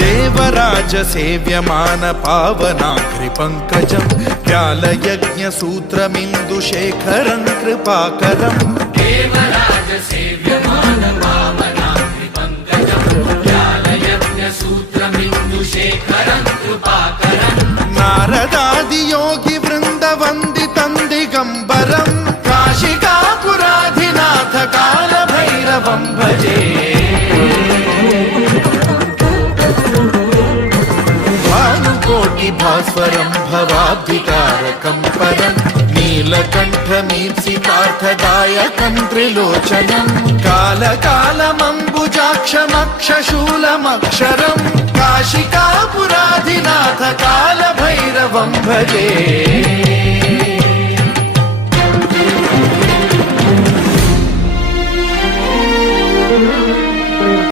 देवराज सेव्यमान पावनाग्रि पंकजं व्यालयज्ञ सूत्रमिन्दुशेखरं कृपाकरं देवराज सेव्यमान पावनाग्रि पंकजं व्यालयज्ञ सूत्रमिन्दुशेखरं कृपाकरं नारदादि योगी वृंद वंदितं दिगंबरं काशिकापुराधिनाथ काल भैरवं भजे भानुकोटि भास्वरं भवाब्धिकारकं परं नीलकण्ठमीप्सितार्थदायकं त्रिलोचनं कालकालमम्बुजाक्षमक्षशूलमक्षरं काशिकापुराधिनाथ काल भैरवं भजे।